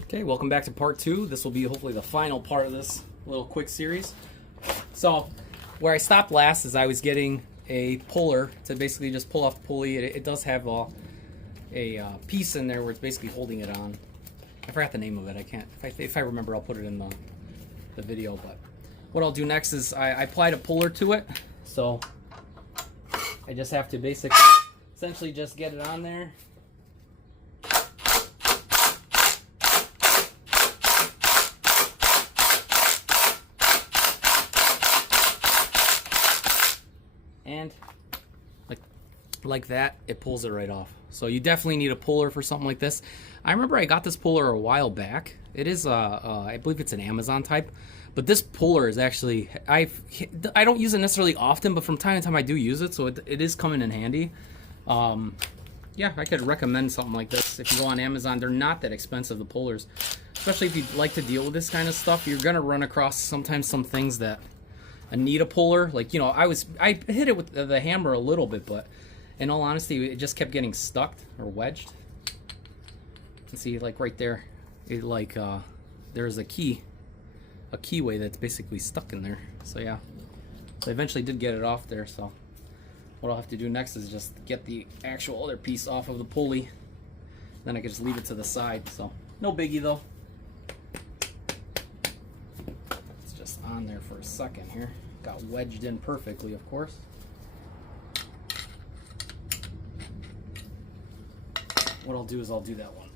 Okay, welcome back to part 2. This will be hopefully the final part of this little quick series. So, where I stopped last is I was getting a puller to basically just pull off the pulley. It does have a piece in there where it's basically holding it on. I forgot the name of it. I can't. If I remember, I'll put it in the video. But what I'll do next is I applied a puller to it. So I just have to basically, essentially just get it on there. And like that, it pulls it right off. So you definitely need a puller for something like this. I remember I got this puller a while back. It is I believe it's an Amazon type, but this puller is actually I don't use it necessarily often, but from time to time I do use it, so it is coming in handy. Yeah, I could recommend something like this. If you go on Amazon, they're not that expensive, the pullers, especially if you like to deal with this kind of stuff. You're gonna run across sometimes some things that need a puller. Like, you know, I hit it with the hammer a little bit, but in all honesty, it just kept getting stuck or wedged. You can see, like right there, it there's a keyway that's basically stuck in there. So yeah, so I eventually did get it off there. So what I'll have to do next is just get the actual other piece off of the pulley. Then I can just leave it to the side. So no biggie though. It's just on there for a second here. Got wedged in perfectly, of course. What I'll do is I'll do that one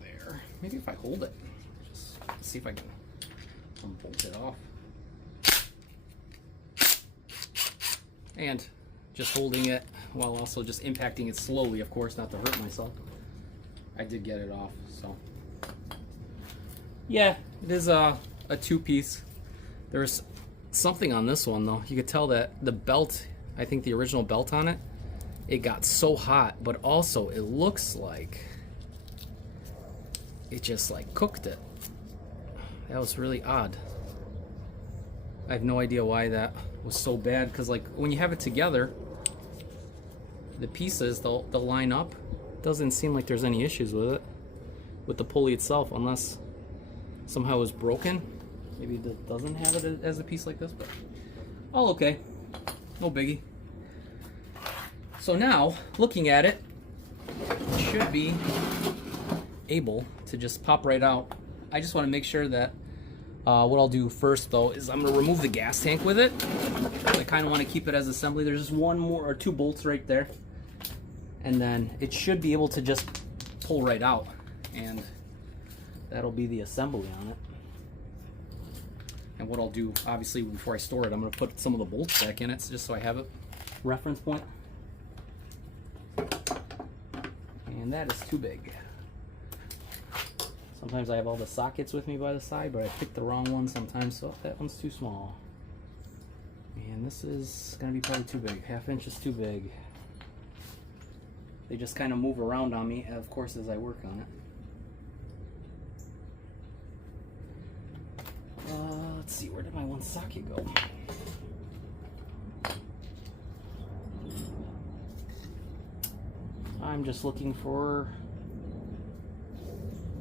there. Maybe if I hold it, just see if I can unbolt it off. And just holding it while also just impacting it slowly, of course, not to hurt myself. I did get it off, so. Yeah, it is a two-piece. There's something on this one, though. You could tell that the belt, I think the original belt on it, it got so hot, but also it looks like it just like cooked it. That was really odd. I have no idea why that was so bad, because like when you have it together, the pieces, they'll line up. Doesn't seem like there's any issues with it, with the pulley itself, unless somehow it was broken. Maybe it doesn't have it as a piece like this, but all okay. No biggie. So now, looking at it, it should be able to just pop right out. I just want to make sure that what I'll do first, though, is I'm going to remove the gas tank with it. I kind of want to keep it as assembly. There's just one more or two bolts right there. And then it should be able to just pull right out. And that'll be the assembly on it. And what I'll do, obviously, before I store it, I'm going to put some of the bolts back in it, just so I have a reference point. And that is too big. Sometimes I have all the sockets with me by the side, but I picked the wrong one sometimes, so that one's too small. And this is going to be probably too big. Half inch is too big. They just kind of move around on me, of course, as I work on it. Let's see, where did my one socket go? I'm just looking for,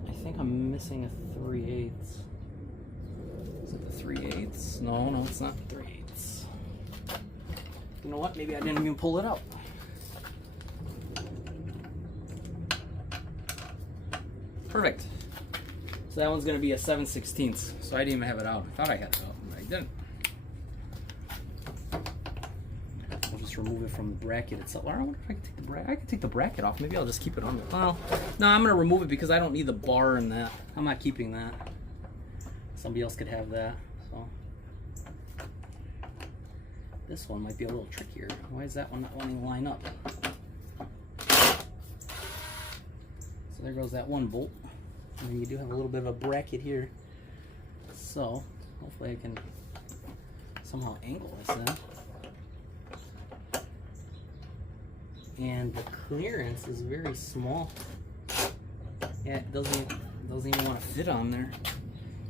I think I'm missing a 3/8. Is it the 3/8? No, it's not 3/8. You know what? Maybe I didn't even pull it out. Perfect. So that one's going to be a 7/16. So I didn't even have it out. I thought I had it out, but I didn't. I'll just remove it from the bracket itself. I wonder if I can take the bracket. I can take the bracket off. Maybe I'll just keep it on there. Well, no, I'm going to remove it because I don't need the bar in that. I'm not keeping that. Somebody else could have that. So this one might be a little trickier. Why is that one not wanting to line up? So there goes that one bolt. And then you do have a little bit of a bracket here. So hopefully I can somehow angle this in. And the clearance is very small. Yeah, it doesn't even want to fit on there.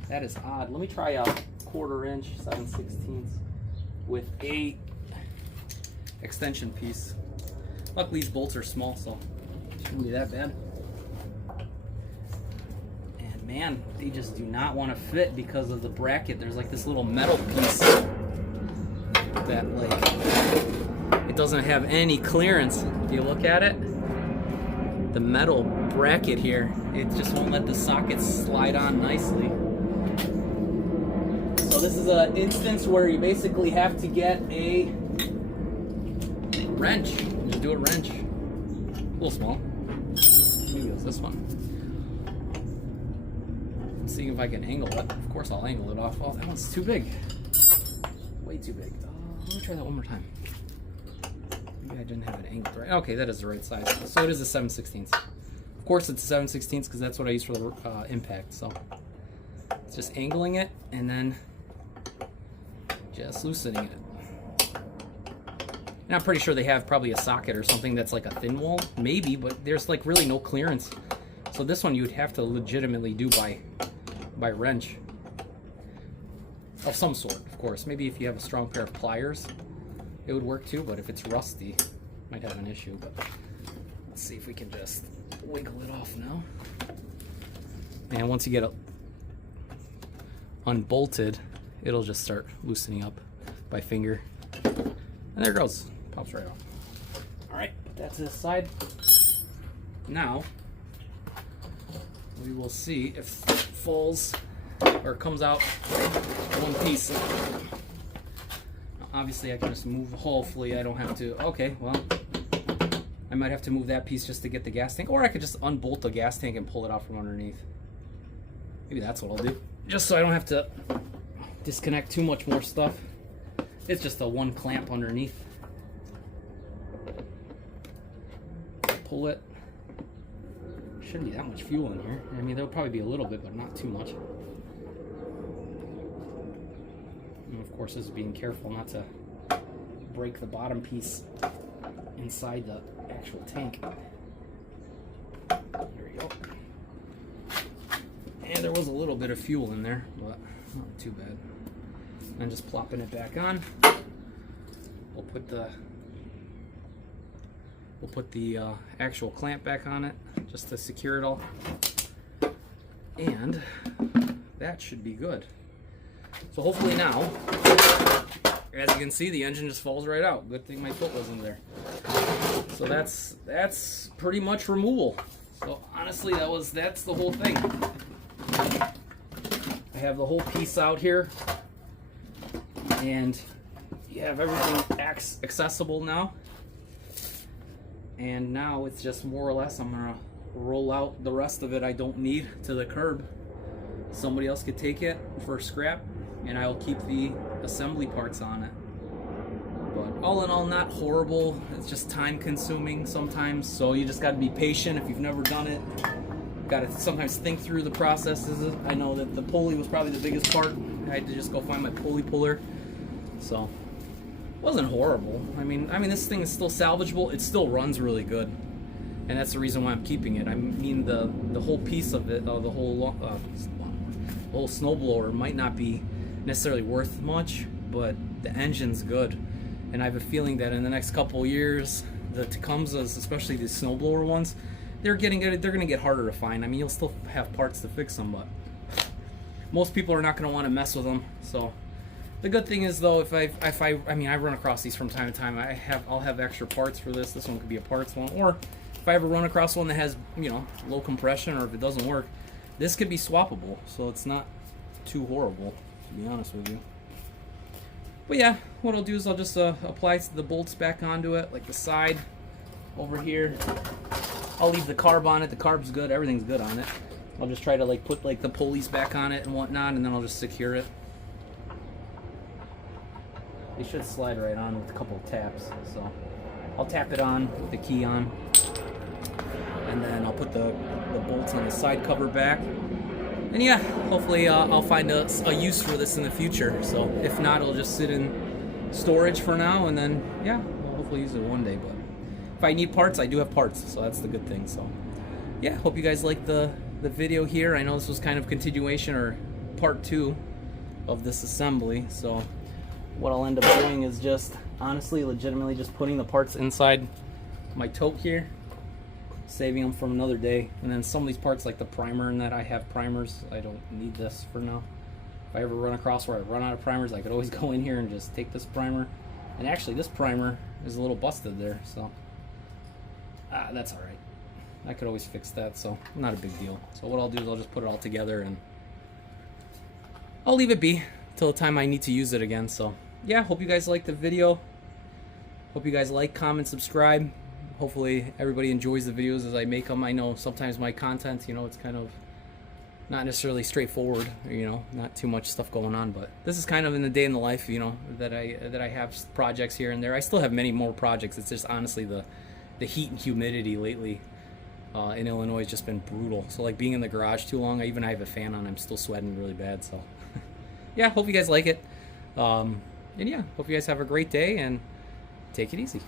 That is odd. Let me try a 1/4 inch 7/16 with a extension piece. Luckily these bolts are small, so it shouldn't be that bad. man, they just do not want to fit because of the bracket. There's like this little metal piece that like, it doesn't have any clearance. If you look at it, the metal bracket here, it just won't let the socket slide on nicely. So this is an instance where you basically have to get a wrench. Just do a wrench. A little small. Maybe it's this one. I'm seeing if I can angle it. Of course I'll angle it off. Oh, that one's too big. Way too big. Let me try that one more time. Maybe I didn't have it angled right. Okay, that is the right size. So it is a 7/16. Of course it's a 7/16 because that's what I use for the impact. So it's just angling it and then just loosening it. And I'm pretty sure they have probably a socket or something that's like a thin wall, maybe, but there's like really no clearance. So this one you would have to legitimately do by wrench of some sort, of course. Maybe if you have a strong pair of pliers, it would work too, but if it's rusty, might have an issue. But let's see if we can just wiggle it off now. And once you get it unbolted, it'll just start loosening up by finger. And there it goes. Pops right off. Alright, put that to the side. Now, we will see if it falls or comes out one piece. Obviously, I can just move. Hopefully, I don't have to. Okay, well, I might have to move that piece just to get the gas tank, or I could just unbolt the gas tank and pull it out from underneath. Maybe that's what I'll do, just so I don't have to disconnect too much more stuff. It's just a one clamp underneath. Pull it. Shouldn't be that much fuel in here. I mean, there'll probably be a little bit, but not too much. And of course, this is being careful not to break the bottom piece inside the actual tank. There we go. And there was a little bit of fuel in there, but not too bad. And just plopping it back on. We'll put the actual clamp back on it just to secure it all. And that should be good. So hopefully now, as you can see, the engine just falls right out. Good thing my foot wasn't there. So that's pretty much removal. So honestly, that's the whole thing. I have the whole piece out here, and you have everything accessible now. And now it's just more or less, I'm gonna roll out the rest of it I don't need to the curb. Somebody else could take it for scrap, and I'll keep the assembly parts on it. But all in all, not horrible. It's just time consuming sometimes, so you just gotta be patient if you've never done it. Gotta sometimes think through the processes. I know that the pulley was probably the biggest part. I had to just go find my pulley puller. So it wasn't horrible. I mean this thing is still salvageable. It still runs really good, and that's the reason why I'm keeping it. I mean the whole piece of it, the whole snowblower might not be necessarily worth much, but the engine's good, and I have a feeling that in the next couple of years, the Tecumsehs, especially the snowblower ones, they're going to get harder to find. I mean, you'll still have parts to fix them, but most people are not going to want to mess with them. So the good thing is, though, if I run across these from time to time, I'll have extra parts for this. This one could be a parts one, or if I ever run across one that has, low compression, or if it doesn't work, this could be swappable. So it's not too horrible, to be honest with you. But yeah, what I'll do is I'll just apply the bolts back onto it, like the side over here. I'll leave the carb on it. The carb's good. Everything's good on it. I'll just try to put the pulleys back on it and whatnot, and then I'll just secure it. They should slide right on with a couple of taps. So I'll tap it on with the key on, and then I'll put the bolts on the side cover back. And yeah, hopefully I'll find a use for this in the future. So if not, it'll just sit in storage for now, and then yeah, we'll hopefully use it one day. But if I need parts, I do have parts, so that's the good thing. So yeah, hope you guys liked the video here. I know this was kind of continuation or part 2 of this assembly. So what I'll end up doing is just honestly, legitimately just putting the parts inside my tote here, saving them from another day. And then some of these parts, like the primer and that, I have primers. I don't need this for now. If I ever run across where I run out of primers, I could always go in here and just take this primer. And actually, this primer is a little busted there, so that's all right. I could always fix that, so not a big deal. So what I'll do is I'll just put it all together and I'll leave it be till the time I need to use it again. So yeah, hope you guys liked the video. Hope you guys like, comment, subscribe. Hopefully everybody enjoys the videos as I make them. I know sometimes my content, you know, it's kind of not necessarily straightforward, you know, not too much stuff going on, but this is kind of in the day in the life, you know, that I have projects here and there. I still have many more projects. It's just honestly the heat and humidity lately in Illinois has just been brutal. So like being in the garage too long, I have a fan on, I'm still sweating really bad. So yeah, hope you guys like it. And yeah, hope you guys have a great day and take it easy.